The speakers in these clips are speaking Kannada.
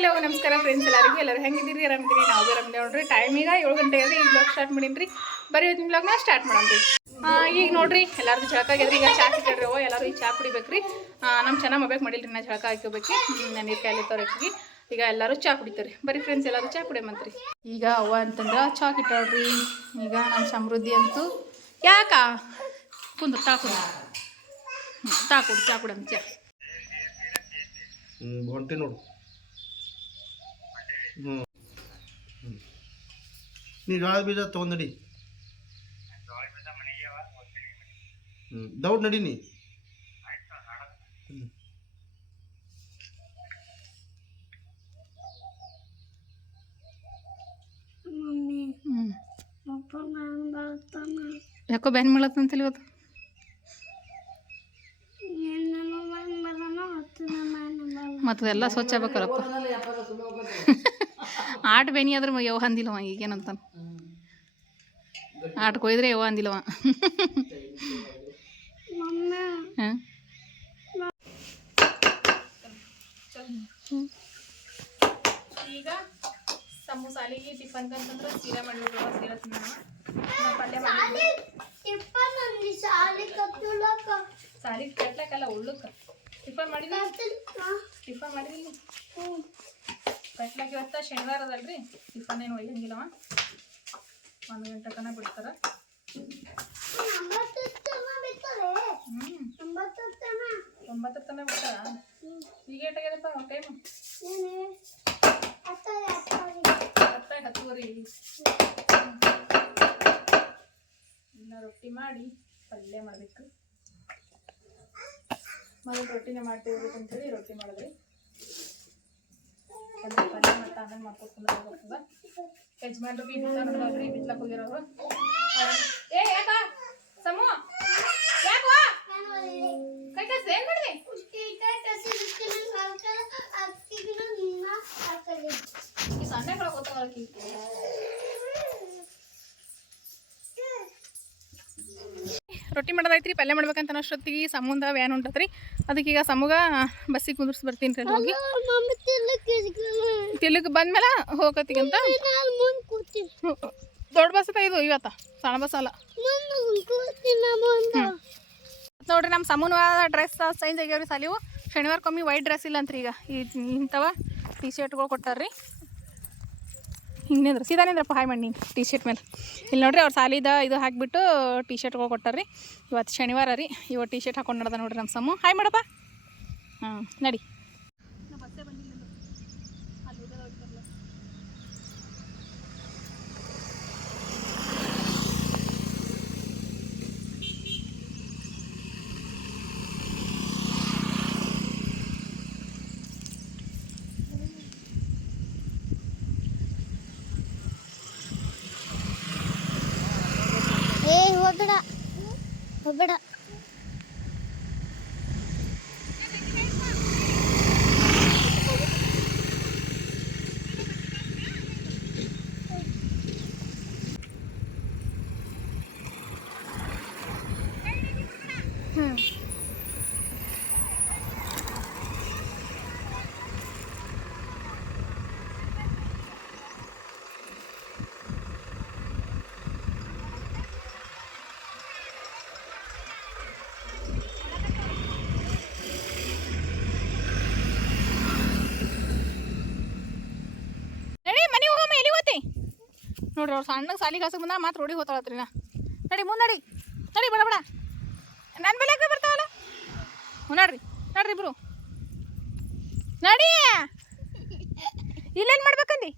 ಹಲೋ ನಮಸ್ಕಾರ ಫ್ರೆಂಡ್ಸ್ ಎಲ್ಲರಿಗೂ. ಎಲ್ಲರೂ ಹೆಂಗಿದ್ದೀರಿ? ಆರಾಮಿದ್ದೀರಿ? ನಾವು ಬಿ ಆರಾಮಿದ್ದೀವಿ ನೋಡ್ರಿ. ಟೈಮ್ ಈಗ ಏಳು ಗಂಟೆ ಆದ್ರೆ ಈಗ ಬ್ಲಾಗ್ ಸ್ಟಾರ್ಟ್ ಮಾಡೀನಿ ಬರೀ ಇವತ್ತಿನ ಬ್ಲಾಗ್ನ ಸ್ಟಾರ್ಟ್ ರೀ ಈಗ ನೋಡ್ರಿ, ಎಲ್ಲಾರ್ದು ಜಳಕ ಆಗಿದ್ರಿ ಈಗ ಚಾ ಸಿಕ್ಕಡ್ರಿ ಅವ ಎಲ್ಲರೂ ಈ ಚಾ ಕುಡಿಬೇಕ್ರಿ. ನಮ್ಮ ಚೆನ್ನಾಗಿ ಮಾಡ್ಬೇಕು ಮಾಡಿಲ್ರಿ ನಾ ಜಳಕ ಹಾಕೋಬೇಕು ನಾನು ನೀರು ಕಾಲಿ ತರಕ್ಕಿವಿ ಈಗ ಎಲ್ಲರೂ ಚಾ ಕುಡಿತಾರೆ ಬರೀ ಫ್ರೆಂಡ್ಸ್ ಎಲ್ಲರೂ ಚಾ ಕುಡಿಯಮಂತ್ರಿ ಈಗ ಅವ್ವ ಅಂತಂದ್ರೆ ಚಾ ಕಿಟ್ಟಾಳ್ರಿ ಈಗ ನಮ್ಮ ಸಮೃದ್ಧಿ ಅಂತೂ ಯಾಕ? ಕುಂದು ತಾ ಕುಡ. ತಾ ಕುಡು, ಚಾ ಕುಡಮ್ ಚಾ ನೋಡು. ಹ್ಞೂ ಹ್ಞೂ ನೀ ಜೋಳ ಬೀಜ ತೊಗೊಂಡು ನಡಿ. ಹ್ಞೂ ದೌಡ್ ನಡಿ ನೀ. ಹ್ಞೂ ಹ್ಞೂ ಯಾಕೋ ಬ್ಯಾನ್ ಮಾಡತ್ತಂತಿಲ್ಲ ಇವತ್ತು? ಮತ್ತು ಎಲ್ಲ ಸ್ವಚ್ಛ ಆಗ್ಬೇಕಲ್ಲಪ್ಪ. ಆಟ ಬೇನಿ ಆದ್ರೆ ಯಾವ ಅಂದಿಲ್ಲವ ಈಗೇನಂತ ಆಟ ಕೊಯ್ದ್ರೆ ಯಾವ ಅಂದಿಲ್ಲವ ಹಾಂ ಈಗ ತಮ್ಮ ಅಲ್ಲಿಗೆ ಟಿಫನ್ ಅಂತಂದ್ರೆ ಸೀರೆ ಮಾಡಿಬಿಡುವ ಸೀರೆ ತಿನ್ನೋಣ ಪಲ್ಯ ಮಾಡಿ ಸಾಲಿ ಕಟ್ಲಕ್ಕಲ್ಲ ಉಳ್ಳಕ್ಕ. ಟಿಫನ್ ಮಾಡಿದ ಟಿಫನ್ ಮಾಡಿದಿಲ್ಲ ಕಟ್ಲಕ್ಕೆ ಇವತ್ತ ಶನಿವಾರ ಅದಲ್ರಿ ಟಿಫನ್ ಏನು ಒಯ್ಯಂಗಿಲ್ಲವ ಒಂದು ಗಂಟೆ ತನಕ ಬಿಡ್ತಾರ. ಒಂಬತ್ತರ ತನಕ ಬಿಡ್ತಾರ. ಈಗ ಏಟಾಗ್ಯದಪ್ಪ ಟೈಮ್ ಹತ್ತ ಹತ್ತುವರೆ. ಇನ್ನು ರೊಟ್ಟಿ ಮಾಡಿ ಪಲ್ಯ ಮಾಡಬೇಕು. ಮೊದಲು ರೊಟ್ಟಿನೇ ಮಾಡ್ತೀವಿ ಅಂತೇಳಿ ರೊಟ್ಟಿ ಮಾಡಿದ್ರಿ. ಎಲ್ಲ ಪಲ್ಯ ಮತ್ತು ಆಮೇಲೆ ಮಾಡ್ಕೊತ ಬರ್ತದ ಯಜಮಾನ್ರು ಬಿ ಬಿತ್ತಲ್ರಿ ಬಿತ್ಲಕ್ಕೆ ಹೋಗಿರೋರು ಏ ಯಾಕ ಸಮೂ ಯಾಕೋ ರೊಟ್ಟಿ ಮಾಡೋದೈತ್ರಿ ಪಲ್ಯ ಮಾಡ್ಬೇಕಂತ ಅನ್ನೋಷ್ಟೊತ್ತಿಗೆ ಸಮುದ ವ್ಯಾನ್ ಅದಕ್ಕೆ ಈಗ ಸಮುಗ, ಬಸ್ಸಿಗೆ ಕುಂದ್ರಿಸಿ ಬರ್ತೀನಿ ರೀ ಹೋಗಿ ತಿಲ್ಲಿಗೆ ಬಂದ್ಮೇಲೆ ಹೋಗತ್ತಿಗಂತ ದೊಡ್ಡ ಬಸ್ ಇದು, ಇವತ್ತ, ಸಣ್ಣ ಬಸ್ ಅಲ್ಲ. ನೋಡ್ರಿ ನಮ್ಮ ಸಮೂನ ಡ್ರೆಸ್ ಚೇಂಜ್ ಆಗ್ಯಾವ್ರಿ ಸಾಲಿವು. ಶನಿವಾರಕ್ಕೊಮ್ಮೆ ವೈಟ್ ಡ್ರೆಸ್ ಇಲ್ಲ ಅಂತ್ರಿ ಈಗ. ಇಂಥವ ಟಿ ಶರ್ಟ್ಗಳು ಕೊಟ್ಟಾರ್ರಿ. ಹಿಂಗೆ ನಿಂದ್ರ ಹಾಯ್ ಮಾಡಿ ನೀನು ಟೀ ಶರ್ಟ್ ಮೇಲೆ. ಇಲ್ಲಿ ನೋಡ್ರಿ ಅವ್ರು ಸಾಲಿದ ಇದು ಹಾಕಿಬಿಟ್ಟು ಟಿ ಶರ್ಟ್ಗಳು ಕೊಟ್ಟಾರ್ರಿ. ಇವತ್ತು ಶನಿವಾರ ರೀ ಇವತ್ತು ಟೀ ಶರ್ಟ್ ಹಾಕೊಂಡು ನಡ್ದ ನೋಡ್ರಿ ನಮ್ಮ ಸಮ್ಮು. ಹಾಯ್ ಮಾಡಪ್ಪ ಹಾಂ ನಡಿ. ಏ ಹೋಗ್ಬೇಡ ಹೋಗ್ಬೇಡ ನೋಡ್ರಿ ಅವ್ರು ಸಣ್ಣಗೆ ಸಾಲಿ ಕಳ್ಸಕ್ಕೆ ಬಂದ ಮಾತ್ರ ರೋಡಿಗೆ ಹೋತಾಳತ್ರಿ ನಾ ನಡಿ ಮುನ್ನಡಿ ನಡಿ. ನಡಿ ಬಡ ಬಡ. ನನ್ನ ಬೆಲೆ ಬರ್ತಾವಲ್ಲ? ಹ್ಞೂ ನಡ್ರಿ. ನಡ್ರಿ ಇಬ್ರು. ನಡಿ. ಇಲ್ಲೇನು ಮಾಡ್ಬೇಕಂದಿ?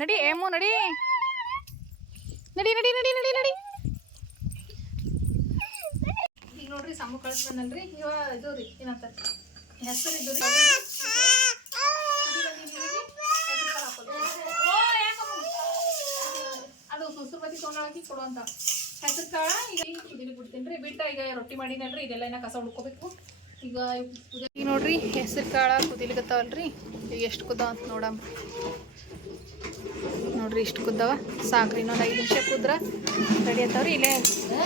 ನಡಿ ಏಮು ನಡಿ. ನಡಿ ನಡಿ ನಡಿ ನಡಿ ನಡಿ. ಈಗ ನೋಡ್ರಿ ಸಮ ಕಳ್ಸಿ ಬಂದಲ್ರಿ. ಇವ ಇದು ರೀ ಏನಂತ? ಹೆಸರು ಇದು ರೀ. ಬತ್ತಿ ತೊಗೊಂಡಾಕಿ ಕೊಡುವಂತ ಹೆಸರು ಕಾಳ, ಈಗ ಕುದಿಲಿ ಬಿಡ್ತೀನಿ ರೀ. ಬಿಟ್ಟ ಈಗ ರೊಟ್ಟಿ ಮಾಡಿನಲ್ರಿ ಇದೆಲ್ಲ ಏನ ಕಸ ಹುಡ್ಕೋಬೇಕು. ಈಗ ಈಗ ನೋಡ್ರಿ, ಹೆಸರು ಕಾಳ ಕುದಿಲಿಕತ್ತಾವಲ್ರಿ ಈಗ ಎಷ್ಟು ಕುದ ಅಂತ ನೋಡಮ್ಮ. ನೋಡ್ರಿ, ಇಷ್ಟು ಕುದ್ದವ. ಸಾಕ್ರಿ, ಇನ್ನೊಂದು ಐದು ನಿಮಿಷ ಕುದ್ರ ರೆಡಿ ಆತಾವ್ರಿ. ಇಲ್ಲೇ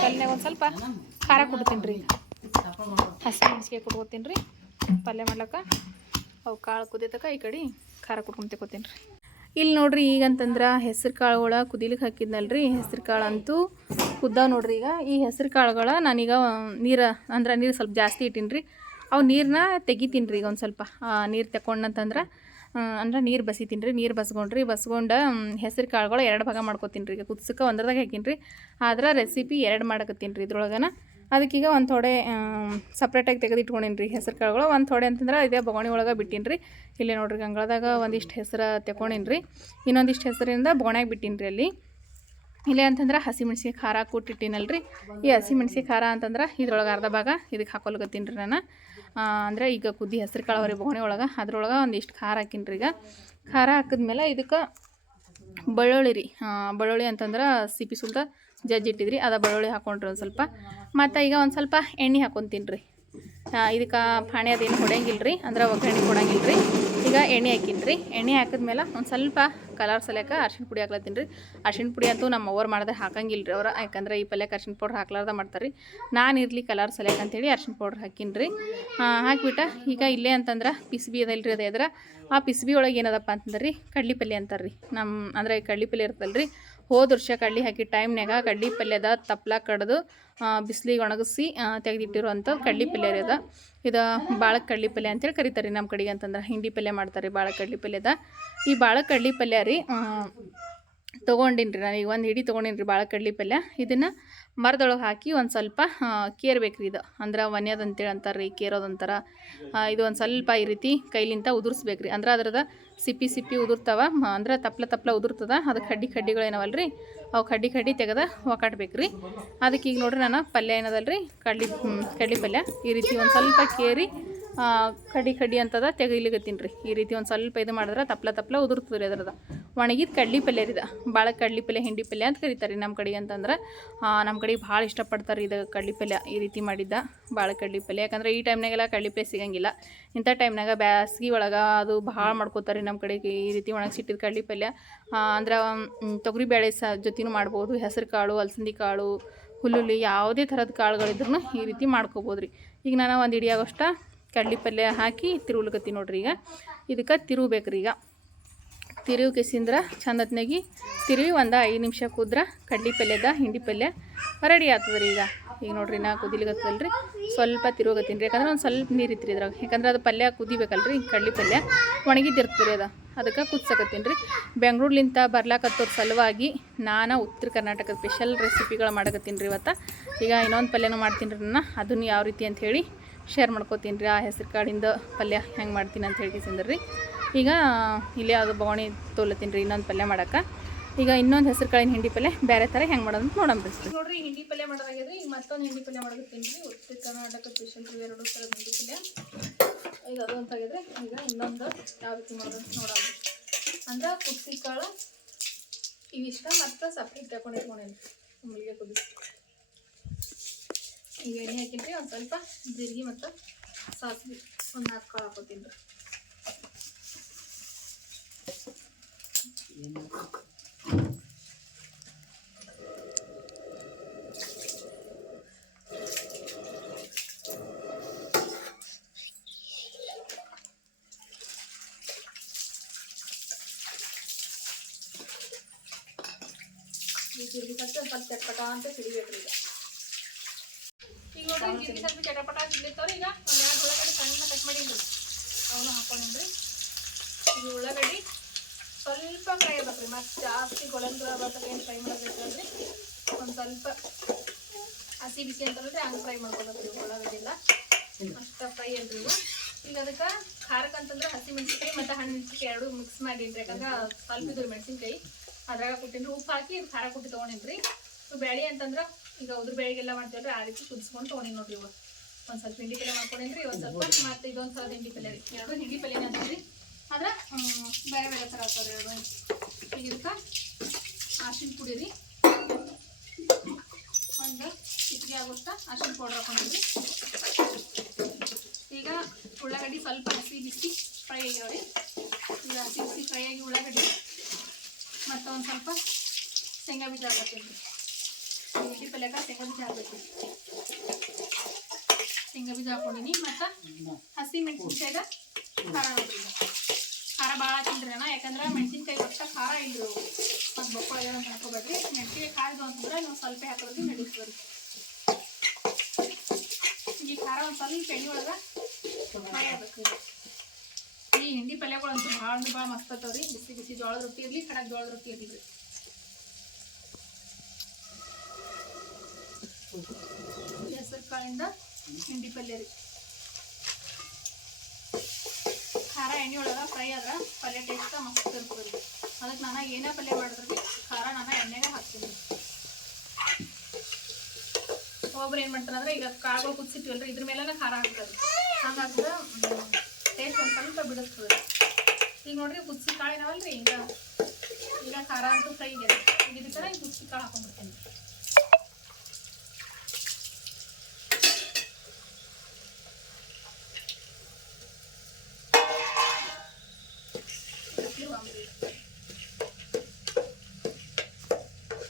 ಕಲ್ಲಿನಾಗ ಒಂದು ಸ್ವಲ್ಪ ಖಾರ ಕುಡ್ತೀನಿ ರೀ. ಹಸಿ ಮೆಣಸಿಗೆ ಕೊಟ್ಕೋತೀನಿ ರೀ. ಪಲ್ಯ ಮಾಡ್ಲಕ್ಕ. ಅವು ಕಾಳು ಕುದಿತಕ ಈ ಕಡೆ ಖಾರ ಕುಟ್ಕೊಂಡು ತೆಕೋತೀನಿ ರೀ. ಇಲ್ಲಿ ನೋಡ್ರಿ ಈಗಂತಂದ್ರೆ ಹೆಸರು ಕಾಳುಗಳ ಕುದಿಲಿಕ್ಕೆ ಹಾಕಿದ್ನಲ್ರಿ. ಹೆಸರು ಕಾಳು ಅಂತೂ ಕುದ್ದ ನೋಡ್ರಿ ಈಗ. ಈ ಹೆಸರು ಕಾಳುಗಳ ನಾನೀಗ ನೀರು, ಅಂದ್ರೆ ನೀರು ಸ್ವಲ್ಪ ಜಾಸ್ತಿ ಇಟ್ಟಿನಿ ಅವು ನೀರನ್ನ ತೆಗಿತೀನಿ ರೀ ಈಗ ಒಂದು ಸ್ವಲ್ಪ. ನೀರು ತಗೊಂಡಂತಂದ್ರೆ ಅಂದ್ರೆ ನೀರು ಬಸಿತೀನಿ ರೀ ನೀರು ಬಸ್ಕೊಂಡ್ರಿ ಬಸ್ಕೊಂಡು ಹೆಸರು ಕಾಳುಗಳು ಎರಡು ಭಾಗ ಮಾಡ್ಕೊತೀನಿ ರೀ ಈಗ ಕುದ್ಸಕ್ಕೆ ಒಂದ್ರದಾಗ ಹಾಕಿನಿ ರೀ ಆದ್ರೆ ರೆಸಿಪಿ ಎರಡು ಮಾಡಕತ್ತೀನಿ ರೀ ಇದ್ರೊಳಗನ. ಅದಕ್ಕೀಗ ಒಂದು ಥೋಡೆ ಸಪ್ರೇಟಾಗಿ ತೆಗೆದಿಟ್ಕೊಂಡೀನಿ ರೀ ಹೆಸರು ಕಾಳುಗಳು. ಒಂದು ಥೋಡೆ ಅಂತಂದ್ರೆ ಇದೇ ಬೊಗಣಿ ಒಳಗೆ ಬಿಟ್ಟೀನಿ ರೀ ಇಲ್ಲೇ ನೋಡ್ರಿ ಗಂಗಳದಾಗ ಒಂದಿಷ್ಟು ಹೆಸರು ತೆಕೊಂಡೀನಿ ರೀ ಇನ್ನೊಂದಿಷ್ಟು ಹೆಸರಿಂದ ಬೊಗಣ್ಯಾಗ ಬಿಟ್ಟೀನಿ ರೀ ಅಲ್ಲಿ. ಇಲ್ಲೇ ಅಂತಂದ್ರೆ ಹಸಿಮೆಣ್ಸಿಗೆ ಖಾರ ಕೂಟಿಟ್ಟಿನಲ್ಲ ರೀ ಈ ಹಸಿಮೆಣ್ಸಿನ ಖಾರ ಅಂತಂದ್ರೆ ಇದ್ರೊಳಗೆ ಅರ್ಧ ಭಾಗ ಇದಕ್ಕೆ ಹಾಕೊಲ್ಗತ್ತೀನಿ ರೀ ನಾನು ಅಂದರೆ ಈಗ ಕುದ್ದಿ ಹೆಸರು ಕಾಳು ಅವ್ರಿ ಬೊಗಣಿ ಒಳಗೆ, ಅದ್ರೊಳಗೆ ಒಂದಿಷ್ಟು ಖಾರ ಹಾಕಿನಿ ರೀ ಈಗ. ಖಾರ ಹಾಕಿದ್ಮೇಲೆ ಇದಕ್ಕೆ ಬೆಳ್ಳುಳ್ಳಿ ರೀ. ಬೆಳ್ಳುಳ್ಳಿ ಅಂತಂದ್ರೆ ಸಿಪಿ ಸುಲ್ದ ಜಜ್ಜಿ ಇಟ್ಟಿದ್ರಿ, ಅದ ಬೆಳ್ಳುಳ್ಳಿ ಹಾಕೊಂಡ್ರಿ ಒಂದು ಸ್ವಲ್ಪ. ಮತ್ತು ಈಗ ಒಂದು ಸ್ವಲ್ಪ ಎಣ್ಣೆ ಹಾಕೊತೀನಿ ರೀ ಇದಕ್ಕೆ ಪಾಣಿ ಅದೇನು ಹೊಡೆಯಂಗಿಲ್ಲ ರೀ ಅಂದ್ರೆ ಒಗ್ಗರಣೆ ಕೊಡಂಗಿಲ್ಲ ರೀ ಈಗ ಎಣ್ಣೆ ಹಾಕಿನಿ ರೀ ಎಣ್ಣೆ ಹಾಕಿದ್ಮೇಲೆ ಒಂದು ಸ್ವಲ್ಪ ಕಲರ್ ಸಲ್ಯಾಕ ಅರ್ಶಿಣ ಪುಡಿ ಹಾಕ್ಲತ್ತೀನಿ ರೀ ಅರ್ಶಿಣ ಪುಡಿ ಅಂತೂ ನಮ್ಮ ಅವ್ರು ಮಾಡಿದ್ರೆ ಹಾಕಂಗಿಲ್ಲ ರೀ ಅವ್ರು, ಯಾಕಂದ್ರೆ ಈ ಪಲ್ಯಕ್ಕೆ ಅರ್ಶಿಣ ಪೌಡ್ರ್ ಹಾಕ್ಲಾರ್ದ ಮಾಡ್ತಾರೆ ನಾನು ಇರಲಿ ಕಲರ್ ಸಲ್ಯಾಕ ಅಂತೇಳಿ ಅರ್ಶಿಣ ಪೌಡ್ರ್ ಹಾಕಿನಿ ರೀ ಹಾಕಿಬಿಟ್ಟ ಈಗ ಇಲ್ಲೇ ಅಂತಂದ್ರೆ ಪಿಸ್ಬಿ ಅದಲ್ಲ ರೀ ಅದೇ ಅದ್ರ. ಆ ಪಿಸ್ಬಿ ಒಳಗೆ ಏನದಪ್ಪ ಅಂತಂದ್ರೆ ರೀ ಕಡ್ಲಿ ಪಲ್ಯ ಅಂತಾರೆ ರೀ ನಮ್ಮ ಅಂದರೆ ಕಡ್ಲಿ ಪಲ್ಯ ಇರ್ತಲ್ಲ ರೀ ಹೋದ ವರ್ಷ ಕಡ್ಲಿ ಹಾಕಿ ಟೈಮ್ನಾಗ ಕಡ್ಲಿ ಪಲ್ಯದ ತಪ್ಲ ಕಡ್ದು ಬಿಸಿಲಿಗೆ ಒಣಗಿಸಿ ತೆಗೆದಿಟ್ಟಿರುವಂಥ ಕಡ್ಲಿ ಪಲ್ಯ ರೀ ಅದ. ಇದು ಭಾಳ ಕಡ್ಲಿ ಪಲ್ಯ ಅಂತೇಳಿ ಕರಿತಾರೆ ನಮ್ಮ ಕಡೆಗೆ ಅಂತಂದ್ರೆ. ಹಿಂಡಿ ಪಲ್ಯ ಮಾಡ್ತಾರೆ ಭಾಳ ಕಡ್ಲಿ ಪಲ್ಯದ. ಈ ಭಾಳ ಕಡ್ಲಿ ಪಲ್ಯ ರೀ ತೊಗೊಂಡಿನ್ರಿ ನಾನು ಈಗ ಒಂದು ಹಿಡಿ ತೊಗೊಂಡಿನಿ ರೀ ಭಾಳ ಕಡ್ಲಿ ಪಲ್ಯ. ಇದನ್ನು ಮರದೊಳಗೆ ಹಾಕಿ ಒಂದು ಸ್ವಲ್ಪ ಕೇರ್ಬೇಕು ರೀ ಇದು. ಅಂದ್ರೆ ಒನ್ಯದಂತೇಳಿ ಅಂತಾರೆ ರೀ ಕೇರೋದು ಅಂತಾರ. ಇದು ಒಂದು ಸ್ವಲ್ಪ ಈ ರೀತಿ ಕೈಲಿಂದ ಉದುರಿಸ್ಬೇಕು ರೀ ಅಂದ್ರೆ ಅದ್ರದ ಸಿಪ್ಪಿ ಸಿಪ್ಪಿ ಉದುರ್ತಾವ. ಅಂದ್ರೆ ತಪ್ಲ ತಪ್ಲ ಉದುರ್ತದ. ಅದಕ್ಕೆ ಕಡ್ಡಿ ಕಡ್ಡಿಗಳು ಏನವಲ್ಲ ರೀ ಅವು ಕಡ್ಡಿ ಕಡ್ಡಿ ತೆಗೆದ ಒಕಾಟ್ಬೇಕು ರೀ ಅದಕ್ಕೆ ಈಗ ನೋಡ್ರಿ ನಾನು ಪಲ್ಯ ಏನದಲ್ಲ ರೀ ಕಡ್ಲಿ ಕಡ್ಲಿ ಪಲ್ಯ. ಈ ರೀತಿ ಒಂದು ಸ್ವಲ್ಪ ಕೇರಿ ಕಡಿ ಕಡ್ಡಿ ಅಂತದ ತೆಗಿಲಿಕತ್ತೀನಿ ರೀ. ಈ ರೀತಿ ಒಂದು ಸ್ವಲ್ಪ ಇದು ಮಾಡಿದ್ರೆ ತಪ್ಲ ತಪ್ಲ ಉದುರ್ತದೆ ರೀ ಅದ್ರದ. ಒಣಗಿದ ಕಡ್ಲಿ ಪಲ್ಯ ರೀ ಇದು. ಭಾಳ ಕಡ್ಲಿ ಪಲ್ಯ, ಹಿಂಡಿ ಪಲ್ಯ ಅಂತ ಕರಿತಾರೆ ರೀ ನಮ್ಮ ಕಡೆಗೆ ಅಂತಂದ್ರೆ. ನಮ್ಮ ಕಡೆಗೆ ಭಾಳ ಇಷ್ಟಪಡ್ತಾರೆ ಇದು ಕಡ್ಲಿ ಪಲ್ಯ ಈ ರೀತಿ ಮಾಡಿದ್ದ. ಭಾಳ ಕಡ್ಲಿ ಪಲ್ಯ. ಯಾಕಂದ್ರೆ ಈ ಟೈಮ್ನಾಗೆಲ್ಲ ಕಡ್ಲಿ ಪಲ್ಯ ಸಿಗಂಗಿಲ್ಲ. ಇಂಥ ಟೈಮ್ನಾಗ ಬ್ಯಾಸ್ಗಿ ಒಳಗೆ ಅದು ಭಾಳ ಮಾಡ್ಕೋತಾರೆ ನಮ್ಮ ಕಡೆಗೆ ಈ ರೀತಿ ಒಣಗಿಸಿಟ್ಟಿದ್ದು ಕಡ್ಲಿ ಪಲ್ಯ. ಅಂದ್ರೆ ತೊಗರಿ ಬೇಳೆ ಸ ಜೊತೆನೂ ಮಾಡ್ಬೋದು, ಹೆಸರು ಕಾಳು, ಅಲಸಂದಿ ಕಾಳು ಹುಲ್ಲುಲಿ ಯಾವುದೇ ಥರದ ಕಾಳುಗಳಿದ್ರು ಈ ರೀತಿ ಮಾಡ್ಕೋಬೋದು ರೀ ಈಗ ನಾನು ಒಂದು ಹಿಡಿಯಾಗೋಷ್ಟ ಕಡ್ಲಿ ಪಲ್ಯ ಹಾಕಿ ತಿರುವ್ಲಿಕತ್ತಿ ನೋಡ್ರಿ ಈಗ. ಇದಕ್ಕೆ ತಿರುವ್ಬೇಕು ರೀ ಈಗ. ತಿರುವು ಕೆಸಿಂದ್ರೆ ಚಂದ ಹೊತ್ನಾಗಿ ತಿರುವಿ ಒಂದು ಐದು ನಿಮಿಷ ಕುದ್ರೆ ಕಡ್ಲಿ ಪಲ್ಯದ ಹಿಂಡಿ ಪಲ್ಯ ರೆಡಿ ಆಗ್ತದೆ ರೀ ಈಗ. ಈಗ ನೋಡ್ರಿ ನಾ ಕುದಿಲಿಗತ್ತಲ್ರಿ ಸ್ವಲ್ಪ ತಿರುಗತ್ತೀನಿ ರೀ. ಯಾಕಂದ್ರೆ ಒಂದು ಸ್ವಲ್ಪ ನೀರು ಇತ್ತು ರೀ ಇದ್ರಾಗ. ಯಾಕಂದ್ರೆ ಅದು ಪಲ್ಯ ಕುದಿಬೇಕಲ್ರಿ ಕಡ್ಲಿ ಪಲ್ಯ ಒಣಗಿದ್ದಿರ್ತದೆ ರೀ ಅದು. ಅದಕ್ಕೆ ಕುದ್ಸಕತ್ತೀನಿ ರೀ. ಬೆಂಗ್ಳೂರ್ಲಿಂದ ಬರ್ಲಾಕತ್ತೋರ್ ಸಲುವಾಗಿ ನಾನು ಉತ್ತರ ಕರ್ನಾಟಕದ ಸ್ಪೆಷಲ್ ರೆಸಿಪಿಗಳು ಮಾಡಕತ್ತೀನಿ ರೀ ಇವತ್ತು. ಈಗ ಇನ್ನೊಂದು ಪಲ್ಯನೂ ಮಾಡ್ತೀನಿ ರೀ ನಾನು ಅದನ್ನು ಯಾವ ರೀತಿ ಅಂತ ಹೇಳಿ ಶೇರ್ ಮಾಡ್ಕೋತೀನಿ ರೀ ಆ ಹೆಸ್ರು ಕಾಳಿಂದ ಪಲ್ಯ ಹೆಂಗೆ ಮಾಡ್ತೀನಿ ಅಂತ ಹೇಳಿ ರೀ ಈಗ ಇಲ್ಲಿ ಅದು ಬಾಣಿ ತೋಲತ್ತೀನಿ ರೀ, ಇನ್ನೊಂದು ಪಲ್ಯ ಮಾಡಕ್ಕೆ ಈಗ ಇನ್ನೊಂದು ಹೆಸರು ಕಾಳಿನ ಹಿಂಡಿ ಪಲ್ಯ ಬೇರೆ ಥರ ಹೆಂಗೆ ಮಾಡೋದು ಅಂತ ನೋಡೋಣ ಬಿಡ್ತೀವಿ ನೋಡಿರಿ, ಹಿಂಡಿ ಪಲ್ಯ ಮಾಡೋದಾಗ್ಯದ್ರಿ, ಈಗ ಮತ್ತೊಂದು ಹಿಂಡಿ ಪಲ್ಯ ಮಾಡೋದು ರೀ ಉತ್ತರ ಕರ್ನಾಟಕ ಸ್ಪೆಷಲ್ ರೀ ಎರಡು ಥರದ ಹಿಂಡಿ ಪಲ್ಯ. ಈಗ ಅದು ಅಂತ ಆಗಿದ್ರೆ ಈಗ ಇನ್ನೊಂದು ಯಾವ ರೀತಿ ಮಾಡೋದು ನೋಡೋಣ ಅಂದ್ರೆ ಕುಟ್ಟಿ ಕಾಳು, ಇವಿಷ್ಟ ಮತ್ತು ಸಪ್ರೇಟ್ ತಗೊಂಡು ಇಟ್ಕೊಂಡೇನಿ ಕುದಿಸಿ. ಈಗ ಎಣ್ಣೆ ಹಾಕಿನ್ರಿ, ಒಂದು ಸ್ವಲ್ಪ ಜೀರಿಗೆ ಮತ್ತು ಸಾಸಿವೆ ಒಂದು ಕಾಳು ಹಾಕೋತೀನಿ ಈ ಜೀರಿಗೆ ಸ್ವಲ್ಪ ಚಟ್ಪಟ ಅಂತ ಸಿಡಿಬೇಕು ಈಗ ಈಗ. ನೋಡ್ರಿ ಜೀರಿಗೆ ಸ್ವಲ್ಪ ಚಟಪಟ ಸಿಡ್ಲಿರ್ತಾವ್ರಿ ಈಗ ಒಂದು ಎರಡು ಉಳ್ಳಾಗಡ್ಡಿ ಸಣ್ಣ ಕಟ್ ಮಾಡೀನಿ ಅವನು ಹಾಕೊಂಡ್ರಿ ಈ ಉಳ್ಳಾಗಡ್ಡಿ ಸ್ವಲ್ಪ ಫ್ರೈ ಆಗ್ಬೇಕ್ರಿ ಮತ್ತು ಜಾಸ್ತಿ ಗೊಳಂದ್ರ ಬರ್ತಾರೆ ಏನು ಫ್ರೈ ಮಾಡೋದಿರ್ತಲ್ರಿ ಒಂದು ಸ್ವಲ್ಪ ಹಸಿ ಬಿಸಿ ಅಂತಂದ್ರೆ ಹಂಗೆ ಫ್ರೈ ಮಾಡ್ಕೊಬೇಕ್ರಿ ಉಳ್ಳಾಗಡ್ಡಿ ಎಲ್ಲ ಅಷ್ಟ ಫ್ರೈ ಅಲ್ರಿ ಈಗ ಅದಕ್ಕೆ ಖಾರಕ್ಕೆ ಅಂತಂದ್ರೆ ಹಸಿ ಮೆಣಸಿನ್ಕಾಯಿ ಮತ್ತು ಹಣ್ಣು ಮೆಣಸಿನ್ಕಾಯಿ ಎರಡು ಮಿಕ್ಸ್ ಮಾಡೀನಿ ಯಾಕಂದ್ರೆ ಸ್ವಲ್ಪ ಇದ್ರ ಮೆಣಸಿನ್ಕಾಯಿ ಅದ್ರಾಗ ಕೊಟ್ಟಿನಿ ಉಪ್ಪು ಹಾಕಿ ಖಾರ ಕೊಟ್ಟು ತೊಗೊಂಡಿನಿ ಬ್ಯಾಳಿ ಅಂತಂದ್ರೆ ಈಗ ಉದ್ರ ಬೇಳೆಗೆಲ್ಲ ಮಾಡ್ತೇವೆ ಆ ರೀತಿ ಕುದಿಸ್ಕೊಂಡು ತೊಗೊಂಡಿ ನೋಡ್ರಿ ಇವಾಗ. ಒಂದು ಸ್ವಲ್ಪ ಹಿಂಡಿ ಪಲ್ಯ ಮಾಡ್ಕೊಂಡ್ರಿ ಒಂದು ಸ್ವಲ್ಪ ಮತ್ತೆ ಇದೊಂದು ಸಲ ಹಿಂಡಿ ಪಲ್ಯ ರೀ. ಎರಡು ಹಿಂಡಿ ಪಲ್ಯನೇ ಅಂತೀವಿ ಆದ್ರೆ ಬೇರೆ ಬೇರೆ ಥರ ಆಗ್ತಾವ್ರಿ ಈಗ ಇದಕ್ಕೆ ಅರ್ಶಿಣ ಪುಡಿ ರೀ ಒಂದು ಇಟ್ಗೆ ಆಗುತ್ತಾ ಅರ್ಶಿನ ಪೌಡ್ರ್ ಹಾಕೊಂಡಿದ್ರಿ ಈಗ ಉಳ್ಳಾಗಡ್ಡಿ ಸ್ವಲ್ಪ ಹಸಿ ಬಿಸಿ ಫ್ರೈ ಆಗ್ಯಾವ್ರಿ. ಈಗ ಹಸಿ ಬಿಸಿ ಫ್ರೈ ಆಗಿ ಉಳ್ಳಾಗಡ್ಡಿ ಮತ್ತು ಒಂದು ಸ್ವಲ್ಪ ಶೇಂಗಾ ಬೀಜ ಹಾಕತ್ತೀನಿ ಹಿಂಡಿ ಪಲ್ಯಕ್ಕೆ ಶೇಂಗಾ ಬೀಜ ಹಾಕ್ಬೇಕು ಶೇಂಗಾ ಬೀಜ ಹಾಕೊಂಡಿನಿ ಮತ್ತು ಹಸಿ ಮೆಣಸಿನ್ಕಾಯ್ದ ಖಾರ ನೋಡ್ರಿ. ಖಾರ ಭಾಳ ಹಾಕಿಲ್ರಿ ಅಣ್ಣ ಯಾಕಂದ್ರೆ ಮೆಣಸಿನ್ಕಾಯಿ ಒಟ್ಟ ಖಾರ ಇಲ್ರಿ ಅವು ಮತ್ತು ಬೊಕ್ಕಳ ಅಂತ ಹಾಕೋಬೇಡ್ರಿ ಮೆಣಸಿನ್ಕಾಯಿ ಖಾರದು ಅಂತಂದ್ರೆ ನೀವು ಸ್ವಲ್ಪ ಹಾಕೋದ್ರಿ ನಡೀತದ್ರಿ ಈ ಖಾರ ಒಂದು ಸ್ವಲ್ಪ ಎಣ್ಣೆ ಒಳಗೆ ಫ್ರೈ ಆಗ್ಬೇಕು ಈ ಹಿಂಡಿ ಪಲ್ಯಗಳಂತೂ ಭಾಳ ಭಾಳ ಮಸ್ತ್ ಅದಾವ್ರಿ ಬಿಸಿ ಬಿಸಿ ಜೋಳದ ರೊಟ್ಟಿ ಇರಲಿ ಕಡಕ್ ಜೋಳದ ರೊಟ್ಟಿ ಇರಲಿ ಹೆಸರು ಕಾಳಿಂದ ಹಿಂಡಿ ಪಲ್ಯ ರೀ. ಖಾರ ಎಣ್ಣೆ ಒಳಗೆ ಫ್ರೈ ಆದ್ರೆ ಪಲ್ಯ ಟೇಸ್ಟ್ ಮಸ್ತ್ ಇರ್ತದೆ ರೀ. ಅದಕ್ಕೆ ನಾನು ಏನೇ ಪಲ್ಯ ಮಾಡಿದ್ರೆ ರೀ ಖಾರ ನಾನು ಎಣ್ಣೆಗೆ ಹಾಕ್ತೀನಿ ಒಬ್ಬರು ಏನು ಮಾಡ್ತಾರೆ ಅಂದ್ರೆ ಈಗ ಕಾಳುಗಳು ಕುದಿಸಿಟ್ಟಿವಲ್ರಿ ಇದ್ರ ಮೇಲೆ ಖಾರ ಹಾಕ್ತಾರೆ ಹಂಗಾದ್ರೆ ಟೇಸ್ಟ್ ಒಂದು ಸ್ವಲ್ಪ ಬಿಡಿಸ್ತದೆ ಈಗ ನೋಡ್ರಿ ಕುದಿಸಿ ಕಾಳು ಇದಾವಲ್ರಿ ಈಗ ಈಗ ಖಾರ ಅಂತೂ ಫ್ರೈ ಇದೆ ಈಗ ಇದಕ್ಕೆ ಈ ಕುದಿಸಿ ಕಾಳು ಹಾಕೊಂಡ್ಬಿಡ್ತೀನಿ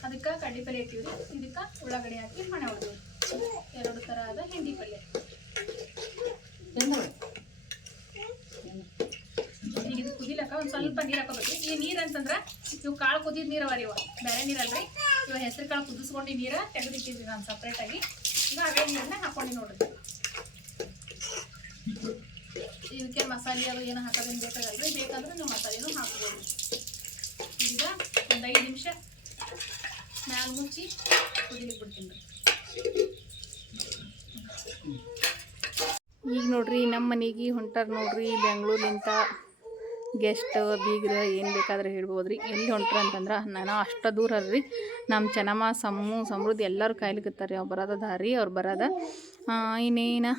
ಅದಕ್ಕೆ ಕಡ್ಡಿ ಪಲ್ಯ ಇಟ್ಟಿವ್ರಿ ಇದಕ್ಕೆ ಉಳ್ಳಾಗಡ್ಡಿ ಹಾಕಿ ಮಣೆ ಹೊಡೆದು ಎರಡು ಥರ ಆದ ಹಿಂಡಿ ಪಲ್ಯ. ಈಗ ಇದು ಕುದಿಲಕ್ಕ ಒಂದು ಸ್ವಲ್ಪ ನೀರು ಹಾಕೋಬೇಕು. ಈ ನೀರು ಅಂತಂದ್ರೆ ಇವು ಕಾಳು ಕುದಿದ ನೀರು ಅವರಿ ಇವ. ಬೇರೆ ನೀರಲ್ರಿ ಇವಾಗ ಹೆಸರು ಕಾಳು ಕುದಿಸ್ಕೊಂಡು ನೀರ ತೆಗೆದಿಟ್ಟಿದ್ವಿ ನಾನು ಸಪ್ರೇಟಾಗಿ ಈಗ ಅದೇ ನೀರನ್ನ ಹಾಕೊಂಡು ನೋಡ್ರಿ. ಇದಕ್ಕೆ ಮಸಾಲೆ ಅದು ಏನು ಹಾಕೋದೇನು ಬೇಕಾಗಲ್ರಿ. ಬೇಕಂದ್ರೆ ನೀವು ಮಸಾಲೆನೂ ಹಾಕ್ಬೋದು. ಈಗ ಒಂದು ಐದು ನಿಮಿಷ ಮ್ಯಾಲ ಮುಚ್ಚಿ ಈಗ ನೋಡ್ರಿ ನಮ್ಮ ಮನೆಗೆ ಹೊಂಟಾರ ನೋಡ್ರಿ ಬೆಂಗಳೂರಿಂದ ಗೆಸ್ಟ್ ಬೀಗ್ರ ಏನು ಬೇಕಾದ್ರೆ ಹೇಳ್ಬೋದು ರೀ ಎಲ್ಲಿ ಹೊಂಟ್ರ ಅಂತಂದ್ರೆ ನಾನು ಅಷ್ಟು ದೂರ ಅಲ್ರಿ. ನಮ್ಮ ಚೆನ್ನಮ್ಮ, ಸಮ್ಮು, ಸಮೃದ್ಧಿ ಎಲ್ಲರೂ ಕಾಯ್ಲಿಕತ್ತಾರೆ ಅವ್ರು ಬರೋದ ದಾರಿ, ಅವ್ರು ಬರೋದ ಇನ್ನೇನು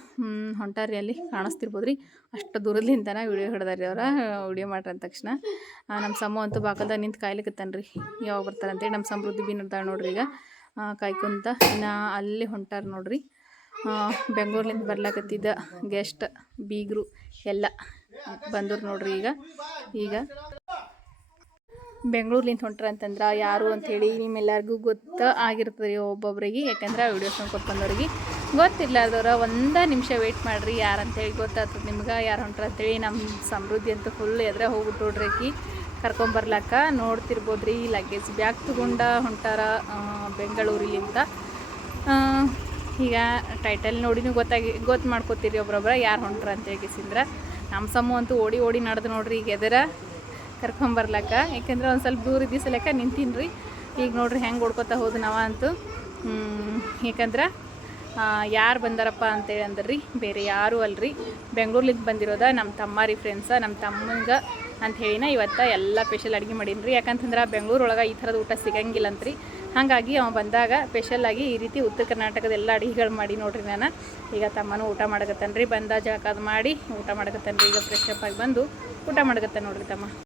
ಹೊಂಟಾರಿ ಅಲ್ಲಿ ಕಾಣಿಸ್ತಿರ್ಬೋದು ರೀ ಅಷ್ಟು ದೂರದಿಂದನ ವಿಡಿಯೋ ಹಿಡ್ದಾರಿ ಅವ್ರ. ವಿಡಿಯೋ ಮಾಡ್ರಿ ಅಂದ ತಕ್ಷಣ ನಮ್ಮ ಸಮ್ಮು ಅಂತೂ ಬಾಕಲ್ದಾಗ ನಿಂತು ಕಾಯ್ಲಿಕತ್ತಾನ ರೀ ಯಾವಾಗ ಬರ್ತಾರಂತೇಳಿ ನಮ್ಮ ಸಮೃದ್ಧಿ ಬಿ ನೋಡ್ರಿ ಈಗ. ಕಾಯ್ಕೊಂತ ಇನ್ನು ಅಲ್ಲಿ ಹೊಂಟಾರ ನೋಡ್ರಿ. ಬೆಂಗಳೂರಿಂದ ಬರ್ಲಾಕತ್ತಿದ್ದ ಗೆಸ್ಟ್ ಬೀಗರು ಎಲ್ಲ ಬಂದರು ನೋಡ್ರಿ ಈಗ. ಈಗ ಬೆಂಗಳೂರಿಂದ ಹೊಂಟ್ರ ಅಂತಂದ್ರೆ ಯಾರು ಅಂಥೇಳಿ ನಿಮ್ಮೆಲ್ಲರಿಗೂ ಗೊತ್ತ ಆಗಿರ್ತದೆ ಒಬ್ಬೊಬ್ಬರಿಗೆ ಯಾಕಂದ್ರೆ ವಿಡಿಯೋಸ್ ನೋಡ್ಕೊತ ಬಂದವ್ರಿಗೆ ಗೊತ್ತಿರ್ಲಾರ್ದವ್ರ ಒಂದು ನಿಮಿಷ ವೆಯ್ಟ್ ಮಾಡಿರಿ. ಯಾರು ಅಂತೇಳಿ ಗೊತ್ತಾಗ್ತದೆ ನಿಮ್ಗೆ, ಯಾರು ಹೊಂಟ್ರ ಅಂತೇಳಿ ನಮ್ಮ ಸಮೃದ್ಧಿ ಅಂತ ಫುಲ್ ಎದ್ರೆ ಹೋಗ್ಬಿಟ್ಟು ನೋಡ್ರಿ ಕರ್ಕೊಂಬರ್ಲಾಕ ನೋಡ್ತಿರ್ಬೋದು ರೀ ಲಗೇಜ್ ಬ್ಯಾಗ್ ತಗೊಂಡ ಹೊಂಟಾರ ಬೆಂಗಳೂರಿಲಿಂದ. ಈಗ ಟೈಟಲ್ ನೋಡಿನೂ ಗೊತ್ತಾಗಿ, ಗೊತ್ತು ಮಾಡ್ಕೋತೀರಿ ಒಬ್ರೊಬ್ರ, ಯಾರು ಹೊಂಟ್ರ ಅಂತ ಹೇಗಿಸಿಂದ್ರ ನಮ್ಮ ಸಮ್ಮು ಅಂತೂ ಓಡಿ ಓಡಿ ನಡೆದು ನೋಡ್ರಿ ಈಗ ಎದರ ಕರ್ಕೊಂಬರ್ಲಕ್ಕ ಯಾಕೆಂದ್ರೆ ಒಂದು ಸ್ವಲ್ಪ ದೂರ ಇದ್ದಿಸಲಕ್ಕ ಸಲಕ ನಿಂತೀನಿ ರೀ ಈಗ ನೋಡ್ರಿ ಹೆಂಗೆ ಓಡ್ಕೊತಾ ಹೋದ್ ನಾವ ಅಂತೂ. ಯಾಕಂದ್ರೆ ಯಾರು ಬಂದಾರಪ್ಪ ಅಂತೇಳಿ ಅಂದ್ರೆ ರೀ ಬೇರೆ ಯಾರೂ ಅಲ್ರಿ. ಬೆಂಗಳೂರ್ಲಿಂದ ಬಂದಿರೋದ ನಮ್ಮ ತಮ್ಮ ರೀ ಫ್ರೆಂಡ್ಸ ನಮ್ಮ ತಮ್ಮಂಗೆ ಅಂತ ಹೇಳಿನ ಇವತ್ತು ಎಲ್ಲ ಸ್ಪೆಷಲ್ ಅಡುಗೆ ಮಾಡೀನಿ ರೀ ಯಾಕಂತಂದ್ರೆ ಬೆಂಗಳೂರೊಳಗೆ ಈ ಥರದ ಊಟ ಸಿಗಂಗಿಲ್ಲ ಅಂತ್ರಿ ಹಾಗಾಗಿ ಅವ ಬಂದಾಗ ಸ್ಪೆಷಲಾಗಿ ಈ ರೀತಿ ಉತ್ತರ ಕರ್ನಾಟಕದ ಎಲ್ಲ ಅಡುಗೆಗಳು ಮಾಡಿ ನೋಡ್ರಿ ನಾನು. ಈಗ ತಮ್ಮನೂ ಊಟ ಮಾಡಕತ್ತಾನ ರೀ ಬಂದ ಅದು ಮಾಡಿ ಊಟ ಮಾಡಕತ್ತಾನ ರೀ ಈಗ ಫ್ರೆಶ್ ಅಪ್ ಆಗಿ ಬಂದು ಊಟ ಮಾಡಕತ್ತೆ ನೋಡ್ರಿ ತಮ್ಮ.